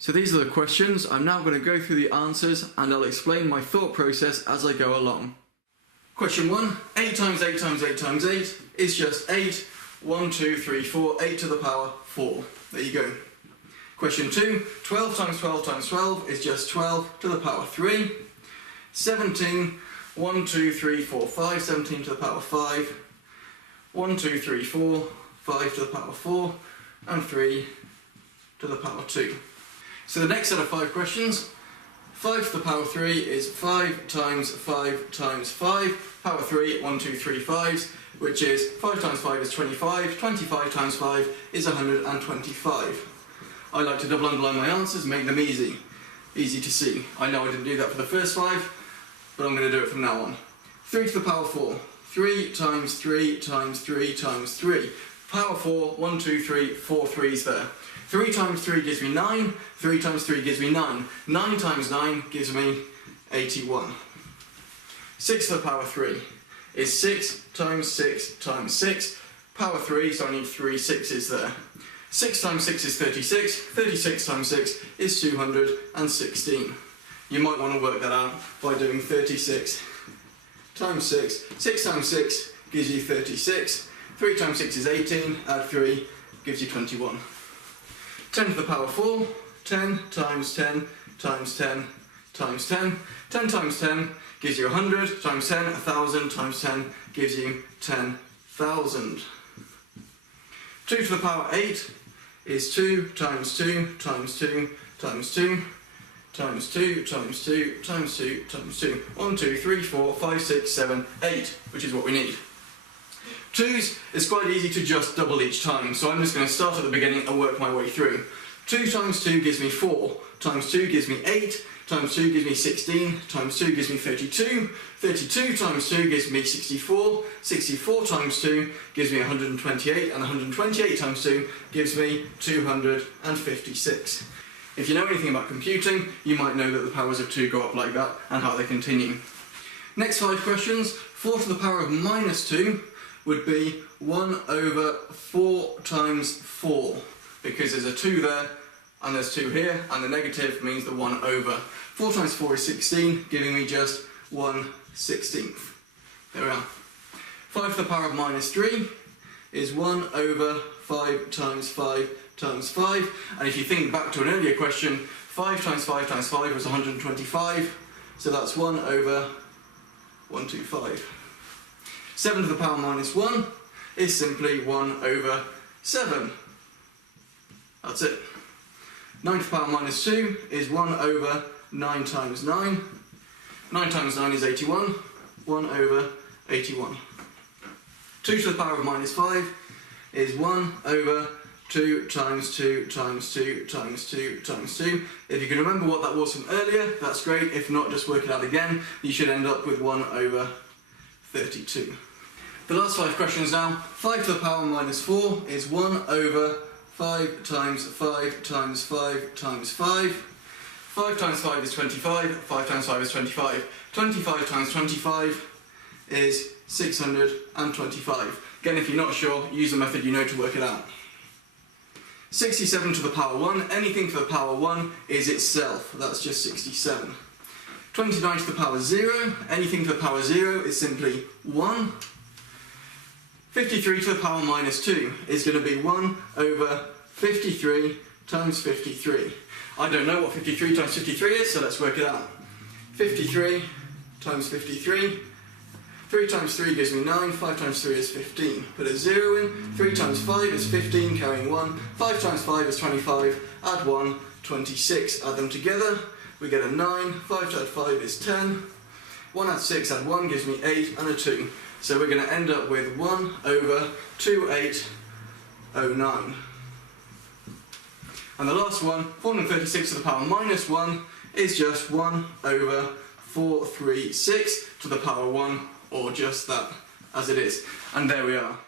So these are the questions. I'm now going to go through the answers and I'll explain my thought process as I go along. Question 1. 8 times 8 times 8 times 8 is just 8. 1, 2, 3, 4, 8 to the power 4. There you go. Question 2. 12 times 12 times 12 is just 12 to the power 3. 17. 1, 2, 3, 4, 5. 17 to the power 5. 1, 2, 3, 4. 5 to the power 4. And 3 to the power 2. So the next set of 5 questions. 5 to the power 3 is 5 times 5 times 5. Power 3, 1, 2, 3 5s, which is 5 times 5 is 25. 25 times 5 is 125. I like to double underline my answers, make them easy to see. I know I didn't do that for the first 5, but I'm going to do it from now on. 3 to the power 4. 3 times 3 times 3 times 3. Power 4, 1, 2, 3, 4 3s there. 3 times 3 gives me 9, 3 times 3 gives me 9. 9 times 9 gives me 81. 6 to the power 3 is 6 times 6 times 6. Power 3, so I need 3 6s there. 6 times 6 is 36, 36 times 6 is 216. You might want to work that out by doing 36 times 6. 6 times 6 gives you 36. 3 times 6 is 18, add 3 gives you 21. 10 to the power 4, 10 times 10 times 10 times 10. 10 times 10 gives you 100, times 10, 1,000 times 10 gives you 10,000. 2 to the power 8 is 2 times 2 times 2 times 2 times 2 times 2 times 2 times 2. 1, 2, 3, 4, 5, 6, 7, 8, which is what we need. 2's is quite easy to just double each time, so I'm just going to start at the beginning and work my way through. 2 times 2 gives me 4, times 2 gives me 8, times 2 gives me 16, times 2 gives me 32, 32 times 2 gives me 64, 64 times 2 gives me 128, and 128 times 2 gives me 256. If you know anything about computing, you might know that the powers of 2 go up like that, and how they continue. Next 5 questions. 4 to the power of minus 2 would be 1 over 4 times 4, because there's a 2 there, and there's 2 here, and the negative means the 1 over. 4 times 4 is 16, giving me just 1/16. There we are. 5 to the power of minus 3 is 1 over 5 times 5 times 5, and if you think back to an earlier question, 5 times 5 times 5 was 125, so that's 1 over 125. 7 to the power minus 1 is simply 1 over 7. That's it. 9 to the power minus 2 is 1 over 9 times 9. 9 times 9 is 81. 1 over 81. 2 to the power of minus 5 is 1 over 2 times 2 times 2 times 2 times 2. If you can remember what that was from earlier, that's great. If not, just work it out again. You should end up with 1 over 32. The last 5 questions now. 5 to the power minus 4 is 1 over 5 times 5 times 5 times 5. 5 times 5 is 25, 5 times 5 is 25. 25 times 25 is 625. Again, if you're not sure, use the method you know to work it out. 67 to the power 1, anything to the power 1 is itself, that's just 67. 29 to the power 0, anything to the power 0 is simply 1. 53 to the power minus 2 is going to be 1 over 53 times 53. I don't know what 53 times 53 is, so let's work it out. 53 times 53. 3 times 3 gives me 9, 5 times 3 is 15. Put a 0 in. 3 times 5 is 15, carrying 1. 5 times 5 is 25, add 1, 26. Add them together, we get a 9. 5 to add 5 is 10. 1 add 6, add 1 gives me 8 and a 2. So we're going to end up with 1 over 2809. And the last one, 436 to the power minus 1, is just 1 over 436 to the power 1, or just that, as it is. And there we are.